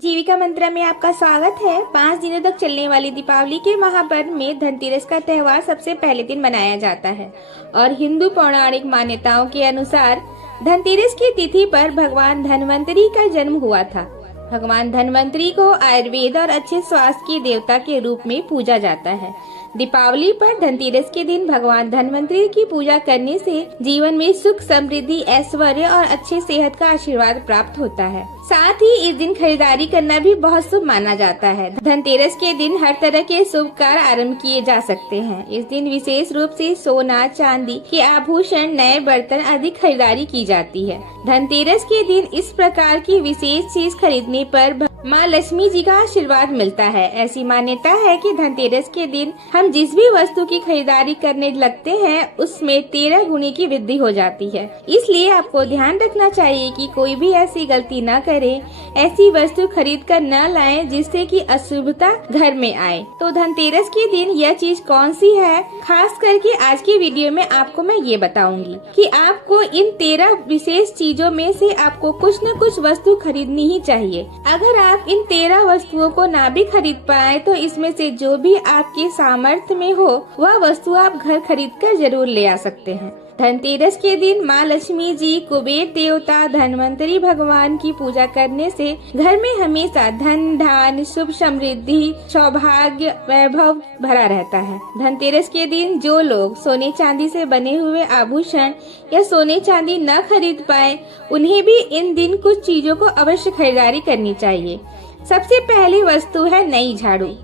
जीविका मंत्रा में आपका स्वागत है। 5 दिनों तक चलने वाली दीपावली के महापर्व में धनतेरस का त्यौहार सबसे पहले दिन मनाया जाता है और हिंदू पौराणिक मान्यताओं के अनुसार धनतेरस की तिथि पर भगवान धन्वंतरी का जन्म हुआ था। भगवान धन्वंतरी को आयुर्वेद और अच्छे स्वास्थ्य के देवता के रूप में पूजा जाता है। दीपावली पर धनतेरस के दिन भगवान धन्वंतरी की पूजा करने से जीवन में सुख, समृद्धि, ऐश्वर्य और अच्छे सेहत का आशीर्वाद प्राप्त होता है। साथ ही इस दिन खरीदारी करना भी बहुत शुभ माना जाता है। धनतेरस के दिन हर तरह के शुभ कार्य आरम्भ किए जा सकते हैं। इस दिन विशेष रूप से सोना, चांदी के आभूषण, नए बर्तन आदि खरीदारी की जाती है। धनतेरस के दिन इस प्रकार की विशेष चीज खरीदने पर माँ लक्ष्मी जी का आशीर्वाद मिलता है। ऐसी मान्यता है कि धनतेरस के दिन हम जिस भी वस्तु की खरीदारी करने लगते हैं उसमें 13 गुनी की वृद्धि हो जाती है। इसलिए आपको ध्यान रखना चाहिए कि कोई भी ऐसी गलती न करे, ऐसी वस्तु खरीद कर न लाएं जिससे कि अशुभता घर में आए। तो धनतेरस के दिन यह चीज कौन सी है, खास करके आज की वीडियो में आपको मैं ये बताऊंगी कि आपको इन 13 विशेष चीजों में से आपको कुछ न कुछ वस्तु खरीदनी ही चाहिए। अगर आप इन 13 वस्तुओं को ना भी खरीद पाए तो इसमें से जो भी आपके सामर्थ्य में हो वह वस्तु आप घर खरीद कर जरूर ले आ सकते हैं। धनतेरस के दिन माँ लक्ष्मी जी, कुबेर देवता, धन्वंतरी भगवान की पूजा करने से घर में हमेशा धन धान्य, शुभ समृद्धि, सौभाग्य, वैभव भरा रहता है। धनतेरस के दिन जो लोग सोने चांदी से बने हुए आभूषण या सोने चांदी न खरीद पाए उन्हें भी इन दिन कुछ चीजों को अवश्य खरीदारी करनी चाहिए। सबसे पहली वस्तु है नई झाड़ू।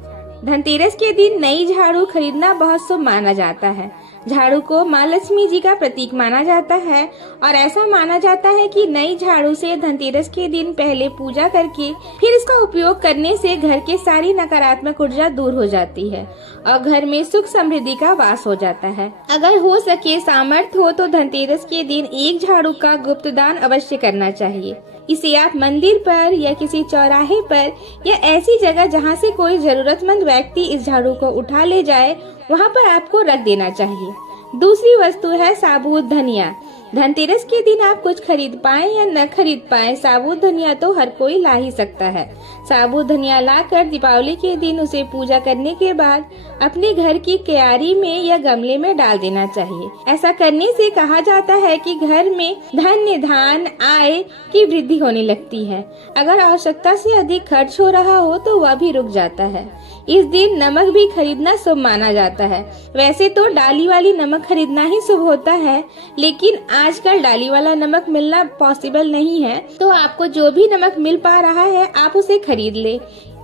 धनतेरस के दिन नई झाड़ू खरीदना बहुत शुभ माना जाता है। झाड़ू को माँ लक्ष्मी जी का प्रतीक माना जाता है और ऐसा माना जाता है कि नई झाड़ू से धनतेरस के दिन पहले पूजा करके फिर इसका उपयोग करने से घर के सारी नकारात्मक ऊर्जा दूर हो जाती है और घर में सुख समृद्धि का वास हो जाता है। अगर हो सके, सामर्थ्य हो तो धनतेरस के दिन एक झाड़ू का गुप्त दान अवश्य करना चाहिए। इसे आप मंदिर पर या किसी चौराहे पर या ऐसी जगह जहां से कोई जरूरतमंद व्यक्ति इस झाड़ू को उठा ले जाए वहां पर आपको रख देना चाहिए। दूसरी वस्तु है साबुत धनिया। धनतेरस के दिन आप कुछ खरीद पाए या न खरीद पाए, साबुत धनिया तो हर कोई ला ही सकता है। साबुत धनिया लाकर दीपावली के दिन उसे पूजा करने के बाद अपने घर की क्यारी में या गमले में डाल देना चाहिए। ऐसा करने से कहा जाता है कि घर में धन्य धान आय की वृद्धि होने लगती है। अगर आवश्यकता से अधिक खर्च हो रहा हो तो वह भी रुक जाता है। इस दिन नमक भी खरीदना शुभ माना जाता है। वैसे तो डाली वाली नमक खरीदना ही शुभ होता है, लेकिन आजकल डाली वाला नमक मिलना पॉसिबल नहीं है, तो आपको जो भी नमक मिल पा रहा है आप उसे खरीद ले।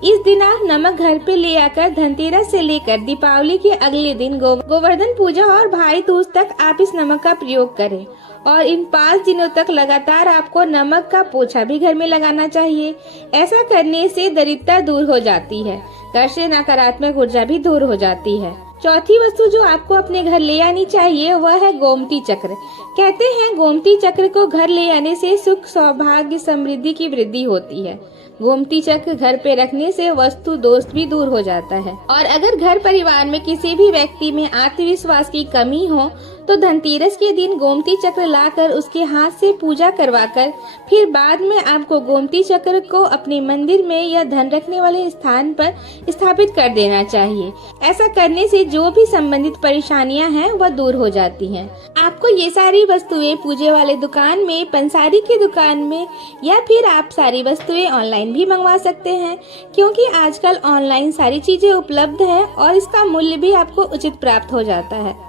इस दिन आप नमक घर पे ले आकर धनतेरस से लेकर दीपावली के अगले दिन गोवर्धन पूजा और भाई दूज तक आप इस नमक का प्रयोग करें और इन 5 दिनों तक लगातार आपको नमक का पोछा भी घर में लगाना चाहिए। ऐसा करने से दरिद्रता दूर हो जाती है, घर से नकारात्मक ऊर्जा भी दूर हो जाती है। चौथी वस्तु जो आपको अपने घर ले आनी चाहिए वह है गोमती चक्र। कहते हैं गोमती चक्र को घर ले आने से सुख, सौभाग्य, समृद्धि की वृद्धि होती है। गोमती चक्र घर पे रखने से वस्तु दोष भी दूर हो जाता है। और अगर घर परिवार में किसी भी व्यक्ति में आत्मविश्वास की कमी हो तो धनतेरस के दिन गोमती चक्र लाकर उसके हाथ से पूजा करवाकर फिर बाद में आपको गोमती चक्र को अपने मंदिर में या धन रखने वाले स्थान पर स्थापित कर देना चाहिए। ऐसा करने से जो भी संबंधित परेशानियां हैं वह दूर हो जाती हैं। आपको ये सारी वस्तुएं पूजे वाले दुकान में, पंसारी की दुकान में या फिर आप सारी वस्तुएं ऑनलाइन भी मंगवा सकते हैं, क्योंकि आजकल ऑनलाइन सारी चीजें उपलब्ध है और इसका मूल्य भी आपको उचित प्राप्त हो जाता है।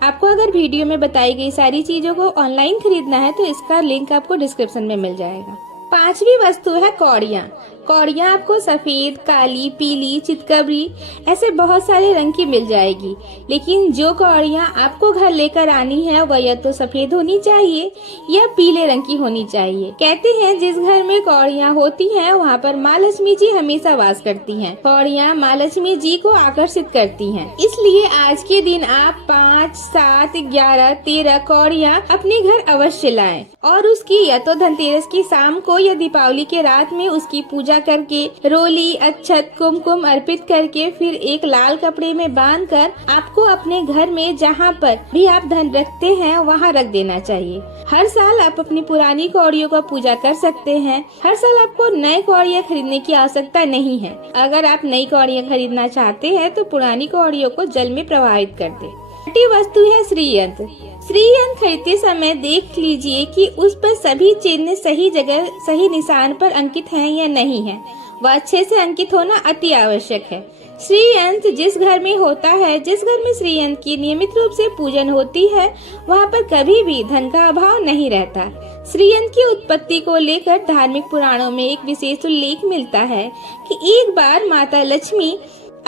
आपको अगर वीडियो में बताई गई सारी चीजों को ऑनलाइन खरीदना है तो इसका लिंक आपको डिस्क्रिप्शन में मिल जाएगा। 5वीं वस्तु है कौड़ियाँ। कौड़ियाँ आपको सफेद, काली, पीली, चितकबरी ऐसे बहुत सारे रंग की मिल जाएगी, लेकिन जो कौड़ियाँ आपको घर लेकर आनी है वह या तो सफेद होनी चाहिए या पीले रंग की होनी चाहिए। कहते हैं जिस घर में कौड़ियाँ होती हैं वहाँ पर माँ लक्ष्मी जी हमेशा वास करती हैं। कौड़ियाँ माँ लक्ष्मी जी को आकर्षित करती हैं, इसलिए आज के दिन आप 5, 7, 11, 13 कौड़ियाँ अपने घर अवश्य लाएं और उसकी या तो धनतेरस की शाम को या दीपावली के रात में उसकी पूजा पूजा करके रोली, अक्षत, कुमकुम अर्पित करके फिर एक लाल कपड़े में बांधकर आपको अपने घर में जहाँ पर भी आप धन रखते हैं वहाँ रख देना चाहिए। हर साल आप अपनी पुरानी कौड़ियों का पूजा कर सकते हैं। हर साल आपको नए कौड़ियाँ खरीदने की आवश्यकता नहीं है। अगर आप नई कौड़ियाँ खरीदना चाहते हैं तो पुरानी कौड़ियों को जल में प्रवाहित कर दे। छठी वस्तु है श्रीयंत्र। श्रीयंत्र खरीदते समय देख लीजिए कि उस पर सभी चिन्ह सही जगह सही निशान पर अंकित हैं या नहीं है। वह अच्छे से अंकित होना अति आवश्यक है। श्रीयंत्र जिस घर में होता है, जिस घर में श्रीयंत्र की नियमित रूप से पूजन होती है, वहाँ पर कभी भी धन का अभाव नहीं रहता। श्रीयंत्र की उत्पत्ति को लेकर धार्मिक पुराणों में एक विशेष उल्लेख मिलता है कि एक बार माता लक्ष्मी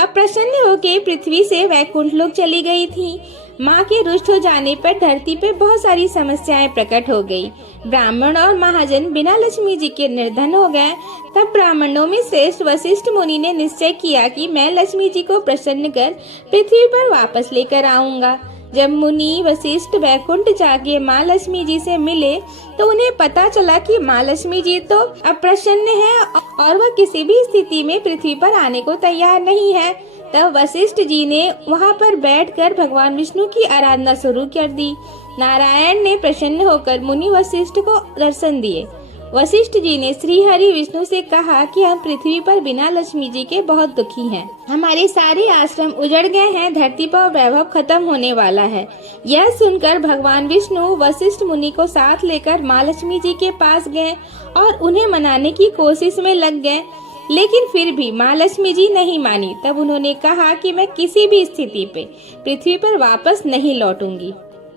अप्रसन्न होकर पृथ्वी से वैकुंठ लोक चली गई थी। माँ के रुष्ट हो जाने पर धरती पर बहुत सारी समस्याएं प्रकट हो गई। ब्राह्मण और महाजन बिना लक्ष्मी जी के निर्धन हो गए। तब ब्राह्मणों में श्रेष्ठ वशिष्ठ मुनि ने निश्चय किया कि मैं लक्ष्मी जी को प्रसन्न कर पृथ्वी पर वापस लेकर आऊंगा। जब मुनि वशिष्ठ वैकुंठ जाके माँ लक्ष्मी जी से मिले तो उन्हें पता चला कि माँ लक्ष्मी जी तो अप्रसन्न है और वह किसी भी स्थिति में पृथ्वी पर आने को तैयार नहीं है। तब वशिष्ठ जी ने वहाँ पर बैठकर भगवान विष्णु की आराधना शुरू कर दी। नारायण ने प्रसन्न होकर मुनि वशिष्ठ को दर्शन दिए। वशिष्ठ जी ने श्री हरि विष्णु से कहा कि हम पृथ्वी पर बिना लक्ष्मी जी के बहुत दुखी हैं। हमारे सारे आश्रम उजड़ गए हैं, धरती पर वैभव खत्म होने वाला है। यह सुनकर भगवान विष्णु वशिष्ठ मुनि को साथ लेकर माँ लक्ष्मी जी के पास गए और उन्हें मनाने की कोशिश में लग गए, लेकिन फिर भी माँ लक्ष्मी जी नहीं मानी। तब उन्होंने कहा कि मैं किसी भी स्थिति पे पृथ्वी पर वापस नहीं लौटूंगी।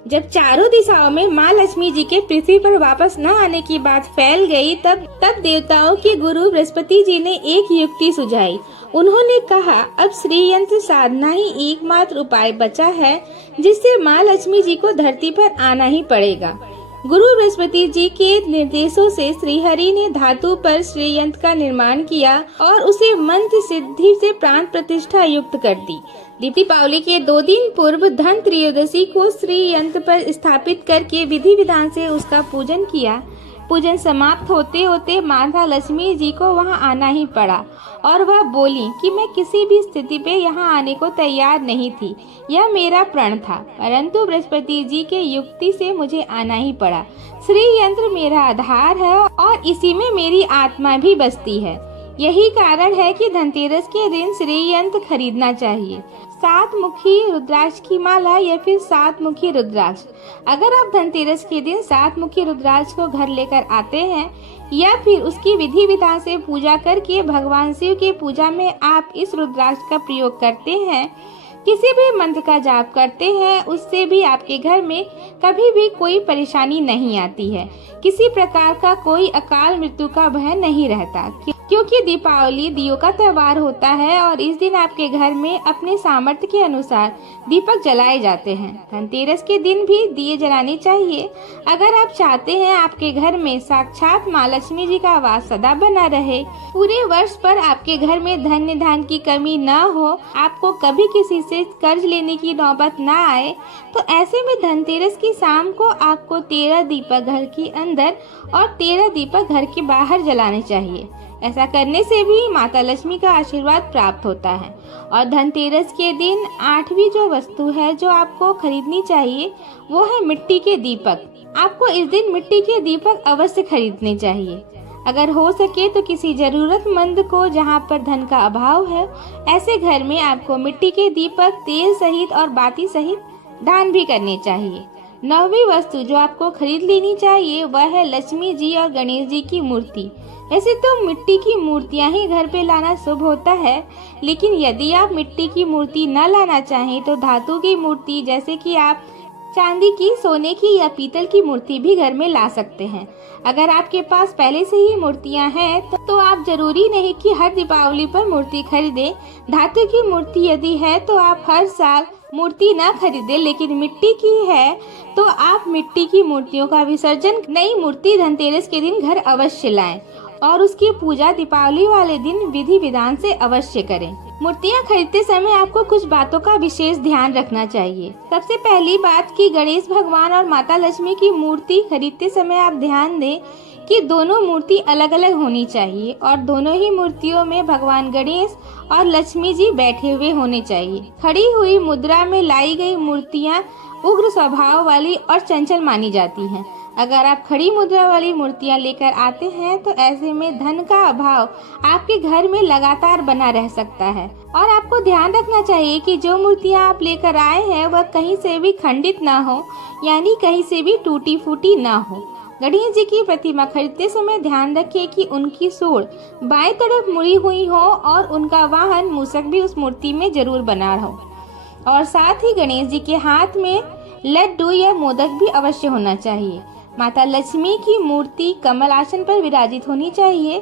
जब चारों दिशाओं में माँ लक्ष्मी जी के पृथ्वी पर वापस न आने की बात फैल गई, तब देवताओं के गुरु बृहस्पति जी ने एक युक्ति सुझाई। उन्होंने कहा, अब श्रीयंत्र साधना ही एकमात्र उपाय बचा है जिससे माँ लक्ष्मी जी को धरती पर आना ही पड़ेगा। गुरु बृहस्पति जी के निर्देशों से श्रीहरि ने धातु पर श्रीयंत्र का निर्माण किया और उसे मंत्र सिद्धि से प्राण प्रतिष्ठा युक्त कर दी। दीपावली के 2 दिन पूर्व धन त्रयोदशी को श्रीयंत्र पर स्थापित करके विधि विधान से उसका पूजन किया। पूजन समाप्त होते होते माता लक्ष्मी जी को वहां आना ही पड़ा और वह बोली कि मैं किसी भी स्थिति पे यहां आने को तैयार नहीं थी। यह मेरा प्रण था, परंतु बृहस्पति जी के युक्ति से मुझे आना ही पड़ा। श्री यंत्र मेरा आधार है और इसी में मेरी आत्मा भी बसती है। यही कारण है कि धनतेरस के दिन श्री यंत्र खरीदना चाहिए। 7 मुखी रुद्राक्ष की माला या फिर 7 मुखी रुद्राक्ष। अगर आप धनतेरस के दिन 7 मुखी रुद्राक्ष को घर लेकर आते हैं या फिर उसकी विधि विधान से पूजा करके भगवान शिव की पूजा में आप इस रुद्राक्ष का प्रयोग करते हैं, किसी भी मंत्र का जाप करते हैं, उससे भी आपके घर में कभी भी कोई परेशानी नहीं आती है। किसी प्रकार का कोई अकाल मृत्यु का भय नहीं रहता, क्योंकि दीपावली दियों का त्योहार होता है और इस दिन आपके घर में अपने सामर्थ्य के अनुसार दीपक जलाए जाते हैं। धनतेरस के दिन भी दिए जलाने चाहिए। अगर आप चाहते हैं आपके घर में साक्षात माँ लक्ष्मी जी का वास सदा बना रहे, पूरे वर्ष पर आपके घर में धन धान की कमी न हो, आपको कभी किसी से कर्ज लेने की नौबत न आए, तो ऐसे में धनतेरस की शाम को आपको 13 दीपक घर के अंदर और 13 दीपक घर के बाहर जलाने चाहिए। ऐसा करने से भी माता लक्ष्मी का आशीर्वाद प्राप्त होता है। और धनतेरस के दिन 8वीं जो वस्तु है जो आपको खरीदनी चाहिए वो है मिट्टी के दीपक। आपको इस दिन मिट्टी के दीपक अवश्य खरीदने चाहिए। अगर हो सके तो किसी जरूरतमंद को जहां पर धन का अभाव है, ऐसे घर में आपको मिट्टी के दीपक तेल सहित और बाती सहित दान भी करने चाहिए। 9वीं वस्तु जो आपको खरीद लेनी चाहिए वह है लक्ष्मी जी और गणेश जी की मूर्ति। ऐसे तो मिट्टी की मूर्तियां ही घर पे लाना शुभ होता है, लेकिन यदि आप मिट्टी की मूर्ति न लाना चाहें तो धातु की मूर्ति जैसे कि आप चांदी की, सोने की या पीतल की मूर्ति भी घर में ला सकते हैं। अगर आपके पास पहले से ही मूर्तियां हैं तो आप जरूरी नहीं कि हर दीपावली पर मूर्ति खरीदें। धातु की मूर्ति यदि है तो आप हर साल मूर्ति न खरीदें, लेकिन मिट्टी की है तो आप मिट्टी की मूर्तियों का विसर्जन, नई मूर्ति धनतेरस के दिन घर अवश्य लाएं और उसकी पूजा दीपावली वाले दिन विधि विधान से अवश्य करें। मूर्तियां खरीदते समय आपको कुछ बातों का विशेष ध्यान रखना चाहिए। सबसे पहली बात कि गणेश भगवान और माता लक्ष्मी की मूर्ति खरीदते समय आप ध्यान दें कि दोनों मूर्ति अलग अलग होनी चाहिए और दोनों ही मूर्तियों में भगवान गणेश और लक्ष्मी जी बैठे हुए होने चाहिए। खड़ी हुई मुद्रा में लाई गई मूर्तियां उग्र स्वभाव वाली और चंचल मानी जाती हैं। अगर आप खड़ी मुद्रा वाली मूर्तियां लेकर आते हैं तो ऐसे में धन का अभाव आपके घर में लगातार बना रह सकता है। और आपको ध्यान रखना चाहिए कि जो मूर्तियां आप लेकर आए हैं वह कहीं से भी खंडित ना हो, यानी कहीं से भी टूटी फूटी ना हो। गणेश जी की प्रतिमा खरीदते समय ध्यान रखें कि उनकी सूंड बाएं तरफ मुड़ी हुई हो और उनका वाहन मूषक भी उस मूर्ति में जरूर बना हो। और साथ ही गणेश जी के हाथ में लड्डू या मोदक भी अवश्य होना चाहिए। माता लक्ष्मी की मूर्ति कमल आसन पर विराजित होनी चाहिए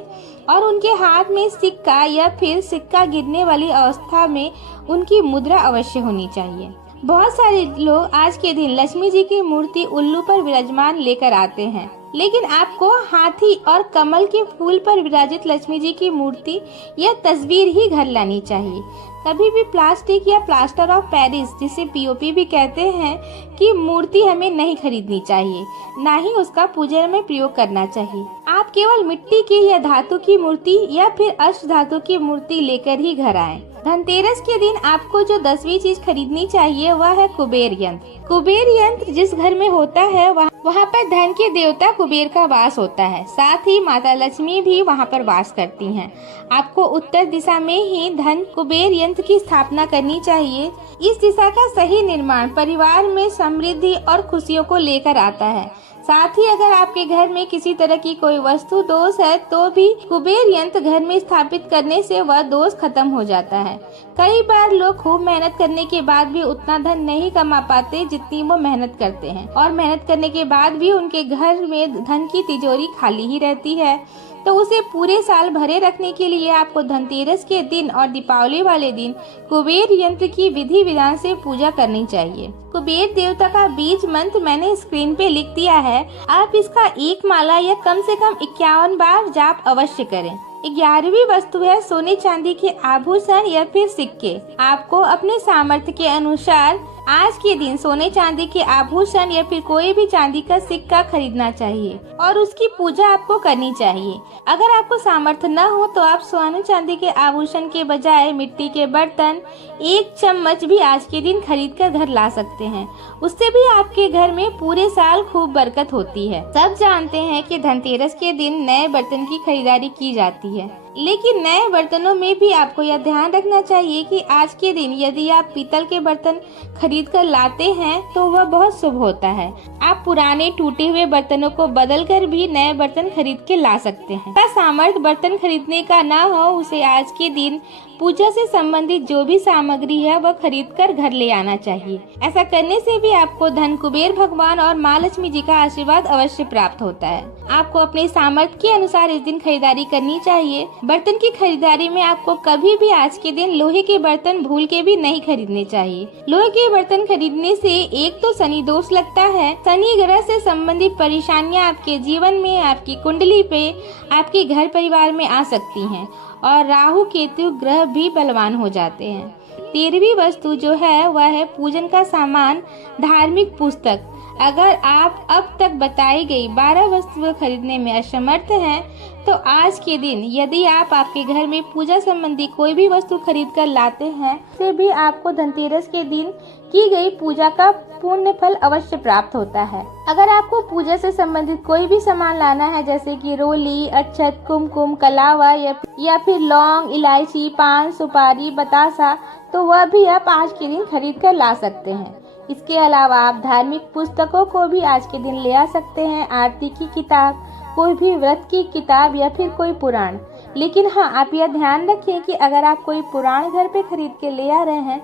और उनके हाथ में सिक्का या फिर सिक्का गिरने वाली अवस्था में उनकी मुद्रा अवश्य होनी चाहिए। बहुत सारे लोग आज के दिन लक्ष्मी जी की मूर्ति उल्लू पर विराजमान लेकर आते हैं, लेकिन आपको हाथी और कमल के फूल पर विराजित लक्ष्मी जी की मूर्ति या तस्वीर ही घर लानी चाहिए। कभी भी प्लास्टिक या प्लास्टर ऑफ पेरिस, जिसे पीओपी भी कहते हैं, की मूर्ति हमें नहीं खरीदनी चाहिए, ना ही उसका पूजा में प्रयोग करना चाहिए। आप केवल मिट्टी की या धातु की मूर्ति या फिर अष्ट धातु की मूर्ति लेकर ही घर आएं। धनतेरस के दिन आपको जो 10वीं चीज खरीदनी चाहिए वह है कुबेर यंत्र। कुबेर यंत्र जिस घर में होता है वहाँ पर धन के देवता कुबेर का वास होता है। साथ ही माता लक्ष्मी भी वहाँ पर वास करती हैं। आपको उत्तर दिशा में ही धन कुबेर यंत्र की स्थापना करनी चाहिए। इस दिशा का सही निर्माण परिवार में समृद्धि और खुशियों को लेकर आता है। साथ ही अगर आपके घर में किसी तरह की कोई वस्तु दोष है तो भी कुबेर यंत्र घर में स्थापित करने से वह दोष खत्म हो जाता है। कई बार लोग खूब मेहनत करने के बाद भी उतना धन नहीं कमा पाते जितनी वो मेहनत करते हैं, और मेहनत करने के बाद भी उनके घर में धन की तिजोरी खाली ही रहती है। तो उसे पूरे साल भरे रखने के लिए आपको धनतेरस के दिन और दीपावली वाले दिन कुबेर यंत्र की विधि विधान से पूजा करनी चाहिए। कुबेर देवता का बीज मंत्र मैंने स्क्रीन पे लिख दिया है। आप इसका एक माला या कम से कम 51 बार जाप अवश्य करें। 11वीं वस्तु है सोने चांदी के आभूषण या फिर सिक्के। आपको अपने सामर्थ्य के अनुसार आज के दिन सोने चांदी के आभूषण या फिर कोई भी चांदी का सिक्का खरीदना चाहिए और उसकी पूजा आपको करनी चाहिए। अगर आपको सामर्थ्य न हो तो आप सोने चांदी के आभूषण के बजाय मिट्टी के बर्तन, 1 चम्मच भी आज के दिन खरीद कर घर ला सकते हैं। उससे भी आपके घर में पूरे साल खूब बरकत होती है। सब जानते हैं कि धनतेरस के दिन नए बर्तन की खरीदारी की जाती है, लेकिन नए बर्तनों में भी आपको यह ध्यान रखना चाहिए कि आज के दिन यदि आप पीतल के बर्तन खरीद कर लाते हैं तो वह बहुत शुभ होता है। आप पुराने टूटे हुए बर्तनों को बदल कर भी नए बर्तन खरीद के ला सकते हैं। सामर्थ्य बर्तन खरीदने का ना हो उसे आज के दिन पूजा से संबंधित जो भी सामग्री है वह खरीद कर घर ले आना चाहिए। ऐसा करने से भी आपको धन कुबेर भगवान और माँ लक्ष्मी जी का आशीर्वाद अवश्य प्राप्त होता है। आपको अपने सामर्थ्य के अनुसार इस दिन खरीदारी करनी चाहिए। बर्तन की खरीदारी में आपको कभी भी आज के दिन लोहे के बर्तन भूल के भी नहीं खरीदने चाहिए। लोहे के बर्तन खरीदने से एक तो शनि दोष लगता है, शनि ग्रह से संबंधित परेशानियां आपके जीवन में, आपकी कुंडली पे, आपके घर परिवार में आ सकती हैं और राहु केतु ग्रह भी बलवान हो जाते हैं। 13वीं वस्तु जो है वह है पूजन का सामान, धार्मिक पुस्तक। अगर आप अब तक बताई गई 12 वस्तुएं खरीदने में असमर्थ हैं तो आज के दिन यदि आप आपके घर में पूजा संबंधी कोई भी वस्तु खरीद कर लाते हैं तो भी आपको धनतेरस के दिन की गई पूजा का पुण्य फल अवश्य प्राप्त होता है। अगर आपको पूजा से संबंधित कोई भी सामान लाना है जैसे कि रोली, अक्षत, कुमकुम, कलावा या फिर लौंग, इलायची, पान, सुपारी, बतासा, तो वह भी आप आज के दिन खरीद कर ला सकते हैं। इसके अलावा आप धार्मिक पुस्तकों को भी आज के दिन ले आ सकते हैं। आरती की किताब, कोई भी व्रत की किताब या फिर कोई पुराण। लेकिन हाँ, आप यह ध्यान रखें कि अगर आप कोई पुराण घर पे खरीद के ले आ रहे हैं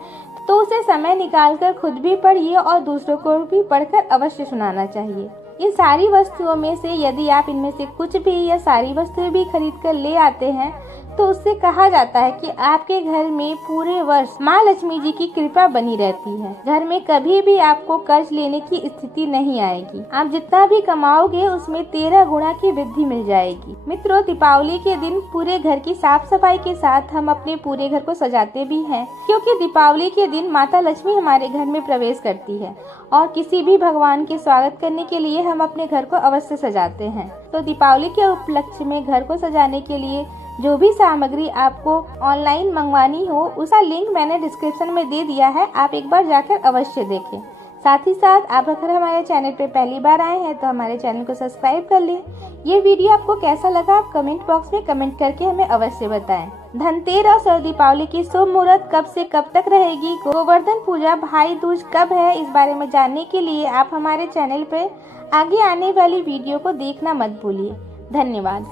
तो उसे समय निकालकर खुद भी पढ़िए और दूसरों को भी पढ़कर अवश्य सुनाना चाहिए। इन सारी वस्तुओं में से यदि आप इनमें से कुछ भी या सारी वस्तुएं भी खरीद कर ले आते हैं तो उससे कहा जाता है कि आपके घर में पूरे वर्ष माँ लक्ष्मी जी की कृपा बनी रहती है। घर में कभी भी आपको कर्ज लेने की स्थिति नहीं आएगी। आप जितना भी कमाओगे उसमें 13 गुना की वृद्धि मिल जाएगी। मित्रों, दीपावली के दिन पूरे घर की साफ सफाई के साथ हम अपने पूरे घर को सजाते भी हैं, क्योंकि दीपावली के दिन माता लक्ष्मी हमारे घर में प्रवेश करती है और किसी भी भगवान के स्वागत करने के लिए हम अपने घर को अवश्य सजाते हैं। तो दीपावली के उपलक्ष्य में घर को सजाने के लिए जो भी सामग्री आपको ऑनलाइन मंगवानी हो उसका लिंक मैंने डिस्क्रिप्शन में दे दिया है, आप एक बार जाकर अवश्य देखें। साथ ही साथ आप अगर हमारे चैनल पे पहली बार आए हैं तो हमारे चैनल को सब्सक्राइब कर लें। ये वीडियो आपको कैसा लगा आप कमेंट बॉक्स में कमेंट करके हमें अवश्य बताएं। धनतेरस और दीपावली की शुभ मुहूर्त कब से कब तक रहेगी, गोवर्धन पूजा भाई दूज कब है, इस बारे में जानने के लिए आप हमारे चैनल पे आगे आने वाली वीडियो को देखना मत भूलिए। धन्यवाद।